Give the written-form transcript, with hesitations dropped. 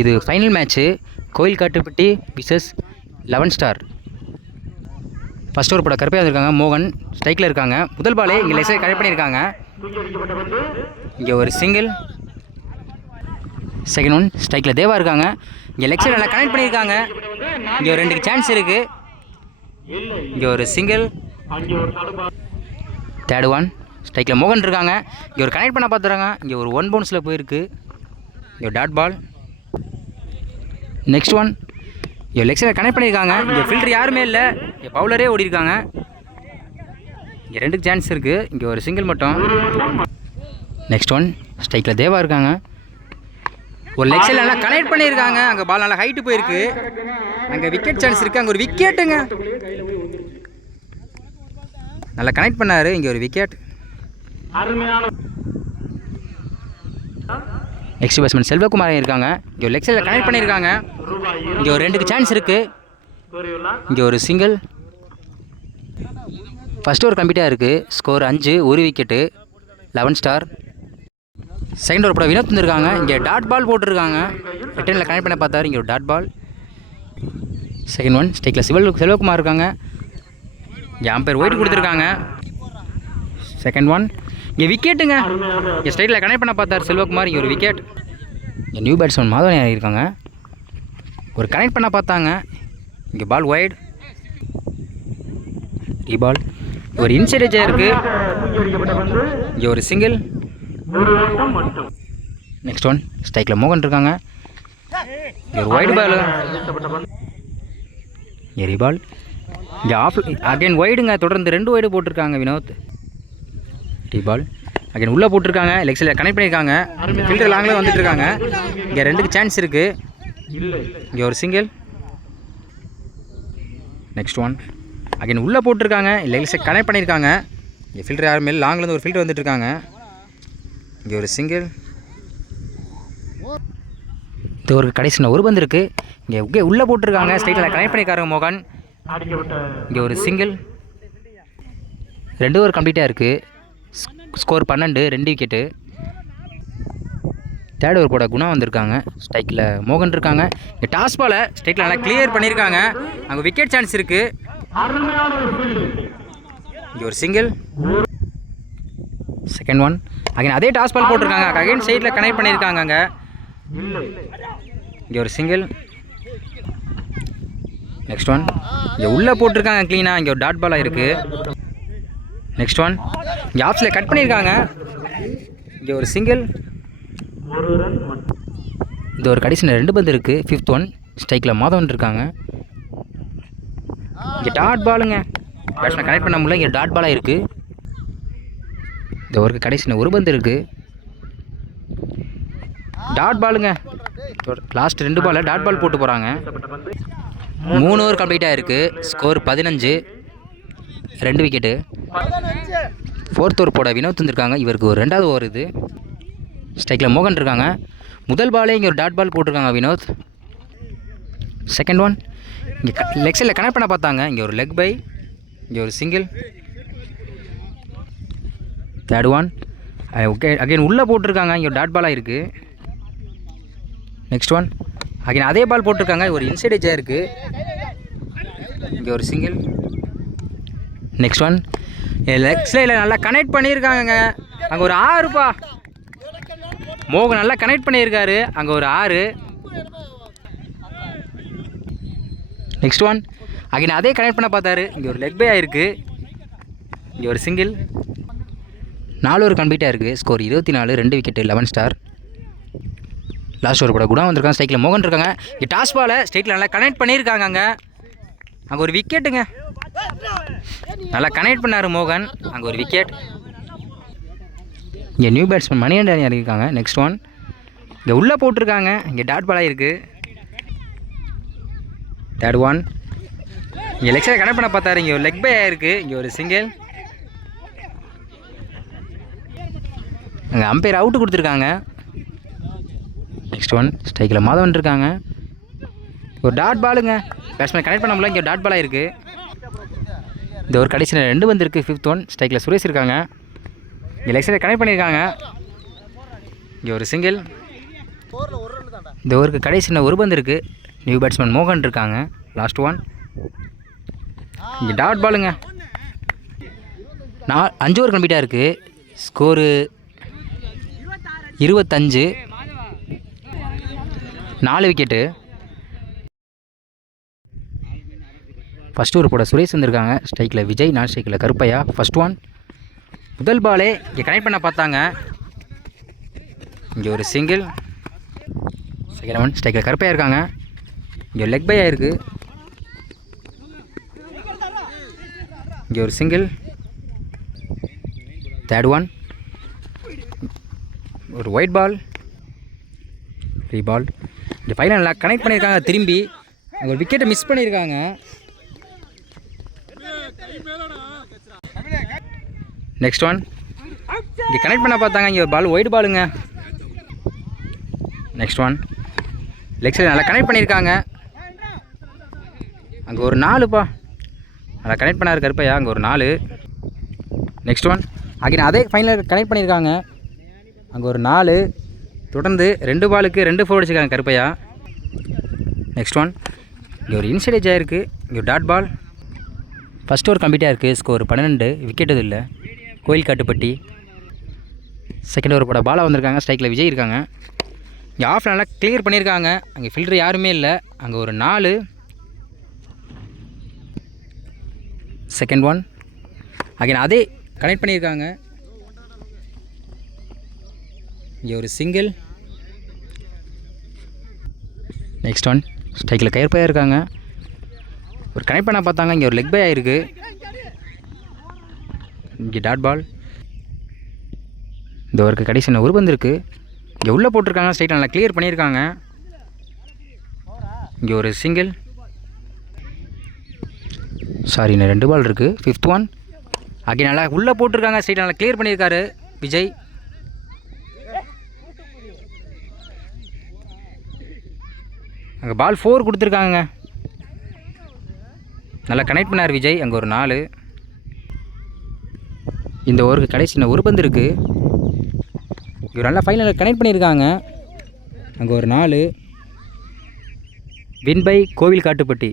இது final match. Kovil Kattupatti விசஸ் 11 star. First over போட கருப்பையாக வந்திருக்காங்க. மோகன் ஸ்ட்ரைக்கில் இருக்காங்க. முதல் பாலே இங்கே லெக் சைடு கனெக்ட் பண்ணியிருக்காங்க. இங்கே ஒரு சிங்கிள். செகண்ட் ஒன் ஸ்ட்ரைக்கில் தேவா இருக்காங்க. இங்கே லெக் சைடு நல்லா கனெக்ட் பண்ணியிருக்காங்க. இங்கே ஒரு 2 சான்ஸ் இருக்குது. இங்கே ஒரு சிங்கிள். தேர்ட் ஒன் ஸ்ட்ரைக்கில் மோகன் இருக்காங்க. இங்கே ஒரு கனெக்ட் பண்ண பார்த்துறாங்க. இங்கே ஒரு 1 பவுன்ஸில் போயிருக்கு. இங்கே டாட் பால். நெக்ஸ்ட் ஒன் இங்கே லெக் சைடில் கனெக்ட் பண்ணியிருக்காங்க. இங்கே ஃபில்டர் யாருமே இல்லை. இங்கே பவுலரே ஓடிருக்காங்க. இங்கே 2 சான்ஸ் இருக்குது. இங்கே ஒரு சிங்கிள் மட்டும். நெக்ஸ்ட் ஒன் ஸ்ட்ரைக்கில் தேவா இருக்காங்க. ஒரு லெக் சைடில் நல்லா கனெக்ட் பண்ணியிருக்காங்க. அங்கே பால் நல்லா ஹைட்டு போயிருக்கு. அங்கே விக்கெட் சான்ஸ் இருக்குது. அங்கே ஒரு விக்கெட்டுங்க. நல்லா கனெக்ட் பண்ணார். இங்கே ஒரு விக்கெட். நெக்ஸ்ட் பேட்ஸ்மேன் செல்வகுமார் இருக்காங்க. இங்கே ஒரு லெக் சைடில் கனெக்ட் பண்ணியிருக்காங்க. இங்கே ஒரு 2 சான்ஸ் இருக்குது. இங்கே ஒரு சிங்கிள். ஃபஸ்ட் ஓவர் கம்ப்ளீட்டாக இருக்குது. Score 5, 1 wicket, 11 star. Second over போட வினோத் வந்துருக்காங்க. இங்கே டாட் பால் போட்டிருக்காங்க. ரிட்டர்னில் கனெக்ட் பண்ண பார்த்தாரு. இங்கே ஒரு டாட் பால். செகண்ட் ஒன் ஸ்ட்ரைக்கில் செல்வகுமார் இருக்காங்க. இங்கே அம்பையர் ஒயிட் கொடுத்துருக்காங்க. செகண்ட் ஒன் இங்கே விக்கெட்டுங்க. இங்கே ஸ்ட்ரைட்டில் கனெக்ட் பண்ண பார்த்தார் செல்வகுமார். இங்கே ஒரு விக்கெட். இங்கே நியூ பேட்ஸ்மேன் மாதவன் இருக்காங்க. ஒரு கனெக்ட் பண்ண பார்த்தாங்க. இங்கே பால் ஒயிட். ரீபால். ஒரு இன்சைட் எட்ஜாக இருக்குது. இங்கே ஒரு சிங்கிள். நெக்ஸ்ட் ஒன் ஸ்ட்ரைக்கில் மோகன் இருக்காங்க. இங்கே ஒரு ஒயிட் பால். இங்கே ரீபால். இங்கே ஆஃப் அகைன் ஒயிடுங்க. தொடர்ந்து 2 ஒயிடு போட்டிருக்காங்க வினோத். ரீபால். அகைன் உள்ளே போட்டிருக்காங்க. லெக் சைடில் கனெக்ட் பண்ணியிருக்காங்க. ஃபில்டர் லாங்கில் வந்துட்டு இருக்காங்க. இங்கே 2 சான்ஸ் இருக்குது. இங்கே ஒரு சிங்கிள். நெக்ஸ்ட் ஒன் அகைன் உள்ளே போட்டிருக்காங்க. லெக் சைட் கனெக்ட் பண்ணியிருக்காங்க. இங்கே ஃபில்டர் யாரும் மேலே லாங்கிலேருந்து ஒரு ஃபில்டர் வந்துட்டு இருக்காங்க. இங்கே ஒரு சிங்கிள். இது ஒரு கடைசி ஒரு பந்து இருக்குது. இங்கே உள்ளே போட்டிருக்காங்க. ஸ்ட்ரைட்டில் கனெக்ட் பண்ணியிருக்காங்க மோகன். இங்கே ஒரு சிங்கிள். 2 ஓவர் கம்ப்ளீட்டாக இருக்குது. Score 12, 2 wicket. தேர்ட் ஓவர் போட குணா வந்திருக்காங்க. ஸ்ட்ரைக்கில் மோகன் இருக்காங்க. இங்கே டாஸ் பாலை ஸ்ட்ரைக்கில் நல்லா கிளியர் பண்ணியிருக்காங்க. அங்கே விக்கெட் சான்ஸ் இருக்குது. இங்கே ஒரு சிங்கிள். செகண்ட் ஒன் அகைன் அதே டாஸ் பால் போட்டிருக்காங்க. அகைன் சைடில் கனெக்ட் பண்ணியிருக்காங்க. அங்கே இங்கே ஒரு சிங்கிள். நெக்ஸ்ட் ஒன் இங்கே உள்ளே போட்டிருக்காங்க க்ளீனாக. இங்கே ஒரு டாட் பாலாக இருக்குது. நெக்ஸ்ட் ஒன் இங்கே ஆஃப்ஸில் கட் பண்ணியிருக்காங்க. இங்கே ஒரு சிங்கிள். இது ஒரு கடைசி 2 பந்து இருக்குது. 5th ஒன் ஸ்ட்ரைக்கில் மாதவன் இருக்காங்க. இங்கே டாட் பாலுங்க. பேட்ஸ்மேன் கனெக்ட் பண்ண முடியல. இங்கே டாட் பாலாக இருக்குது. இந்த ஒரு கடைசி 1 பந்து இருக்குது. டாட் பாலுங்க. லாஸ்ட் 2 பால் டாட் பால் போட்டு போகிறாங்க. 3 ஓவர் கம்ப்ளீட்டாக இருக்குது. Score 15, 2 wicket. 4th ஓவர் போட வினோத் வந்திருக்காங்க. இவருக்கு ஒரு 2வது ஓவர் இது. ஸ்ட்ரைக்கில் மோகன் இருக்காங்க. முதல் பாலே இங்கே ஒரு டாட் பால் போட்டிருக்காங்க வினோத். செகண்ட் ஒன் இங்கே லெக் சைடில் கனெக்ட் பண்ண பார்த்தாங்க. இங்கே ஒரு லெக் பை. இங்கே ஒரு single. Third one okay again உள்ளே போட்டிருக்காங்க. இங்கே ஒரு டாட் பாலாக இருக்குது. நெக்ஸ்ட் ஒன் அகைன் அதே பால் போட்டிருக்காங்க. ஒரு இன்சைட் எட்ஜாக இருக்குது. இங்கே ஒரு சிங்கிள். நெக்ஸ்ட் ஒன் லெக் சைடில் நல்லா கனெக்ட் பண்ணியிருக்காங்க. அங்கே ஒரு 6பா. மோகன் நல்லா கனெக்ட் பண்ணியிருக்காரு. அங்கே ஒரு 6. நெக்ஸ்ட் ஒன் அகைன் அதே கனெக்ட் பண்ண பார்த்தாரு. இங்கே ஒரு லெக் பை ஆகிருக்கு. இங்கே ஒரு சிங்கிள். 4 ஓவர் கம்ப்ளீட்டாக இருக்குது. Score 24, 2 wicket, 11 star. Last over கூட குணா வந்திருக்காங்க. ஸ்ட்ரைக்கில் மோகன் இருக்காங்க. இங்கே டாஸ் பாலை ஸ்ட்ரைக்கில் நல்லா கனெக்ட் பண்ணியிருக்காங்க. அங்கே ஒரு விக்கெட்டுங்க. நல்லா கனெக்ட் பண்ணார் மோகன். அங்கே ஒரு விக்கெட். இங்கே நியூ பேட்ஸ்மேன் மணிகண்டன் இருக்காங்க. நெக்ஸ்ட் ஒன் இங்கே உள்ளே போட்டிருக்காங்க. இங்கே டாட் பாலாக இருக்குது. தேர்ட் ஒன் இங்கே லெக் சைடில் கனெக்ட் பண்ண பார்த்தாரு. இங்கே ஒரு லெக் பை ஆகிருக்கு. இங்கே ஒரு சிங்கிள். அங்கே அம்பையர் அவுட்டு கொடுத்துருக்காங்க. நெக்ஸ்ட் ஒன் ஸ்ட்ரைக்கில் மாதவன் இருக்காங்க. ஒரு டாட் பாலுங்க. பேட்ஸ்மேன் கனெக்ட் பண்ண முடியல. இங்கே டாட் பாலாக இருக்குது. இந்த ஒரு கடைசியில் 2 பந்து இருக்குது. 5th ஒன் ஸ்ட்ரைக்கில் சுரேஷ் இருக்காங்க. இங்கே லெக் சைடில் கனெக்ட் பண்ணியிருக்காங்க. இங்கே ஒரு சிங்கிள். இந்த ஓவருக்கு கடைசி ஒரு பந்து இருக்குது. நியூ பேட்ஸ்மேன் மோகன் இருக்காங்க. Last one. இங்கே டாட் பாலுங்க. 5 ஓவர் கம்ப்ளீட்டாக இருக்குது. ஸ்கோரு 25. 4 விக்கெட்டு. ஃபஸ்ட் ஓவர் போட சுரேஷ் வந்திருக்காங்க. ஸ்ட்ரைக்கில் விஜய், நான் ஸ்ட்ரைக்கில் கருப்பையா. First one. முதல் பாலே இங்கே கனெக்ட் பண்ண பார்த்தாங்க. இங்கே ஒரு சிங்கிள். Second one. ஸ்ட்ரைக்கில் கருப்பையா இருக்காங்க. இங்கே லெக் பை ஆயிருக்கு. இங்கே ஒரு சிங்கிள். Third one. ஒரு ஒயிட் பால். Free ball. இங்கே ஃபைனல் கனெக்ட் பண்ணியிருக்காங்க. திரும்பி அங்கே ஒரு விக்கெட்டை மிஸ் பண்ணியிருக்காங்க. Next one. இங்கே கனெக்ட் பண்ண பார்த்தாங்க. இங்கே ஒரு பால் ஒயிட் பாலுங்க. Next one. லெக் சைடு நல்லா கனெக்ட் பண்ணியிருக்காங்க. அங்கே ஒரு 4பா. நல்லா கனெக்ட் பண்ணார் கருப்பையா. அங்கே ஒரு 4. Next one. அங்கே அதே ஃபைனல் கனெக்ட் பண்ணியிருக்காங்க. அங்கே ஒரு 4. தொடர்ந்து 2 பாலுக்கு 2 4 அடிச்சிருக்காங்க கருப்பையா. Next one. இங்கே ஒரு இன்சைட் எட்ஜ் ஆகிருக்கு. இங்கே ஒரு டாட் பால். ஃபஸ்ட் ஓவர் கம்ப்ளீட்டாக இருக்குது. ஸ்கோர் 12. விக்கெட் எதுவும் இல்லை. கோயில் காட்டுப்பட்டி. செகண்ட் ஓவர் போட பாலாக வந்திருக்காங்க. ஸ்ட்ரைக்கில் விஜய் இருக்காங்க. இங்கே ஆஃப் நல்லா கிளியர் பண்ணியிருக்காங்க. அங்கே ஃபில்டர் யாருமே இல்லை. அங்கே ஒரு 4. Second one. அகைன் அதே கனெக்ட் பண்ணியிருக்காங்க. இங்கே ஒரு சிங்கிள். Next one. ஸ்ட்ரைக்கில் கயிற்பையாக இருக்காங்க. ஒரு கனெக்ட் பண்ண பார்த்தாங்க. இங்கே ஒரு லெக் பை ஆகிருக்கு. இங்கே டாட் பால். இந்த ஓவருக்கு கடைசி ஒரு பந்து இருக்குது. இங்கே உள்ளே போட்டிருக்காங்க. ஸ்ட்ரைட்டாக நல்லா கிளியர் பண்ணியிருக்காங்க. இங்கே ஒரு சிங்கிள். சாரி, இன்னும் 2 பால் இருக்குது. Fifth one. அங்கே நல்லா உள்ளே போட்டிருக்காங்க. ஸ்ட்ரைட்டாக நல்லா கிளியர் பண்ணியிருக்காரு விஜய். அங்கே பால் 4 கொடுத்துருக்காங்க. நல்லா கனெக்ட் பண்ணார் விஜய். அங்கே ஒரு 4. இந்த ஓவருக்கு கடைசி ஒரு பந்து இருக்குது. இவர் நல்லா ஃபைனலில் கனெக்ட் பண்ணியிருக்காங்க. அங்கே ஒரு 4. வின் பை கோவில் காட்டுப்பட்டி.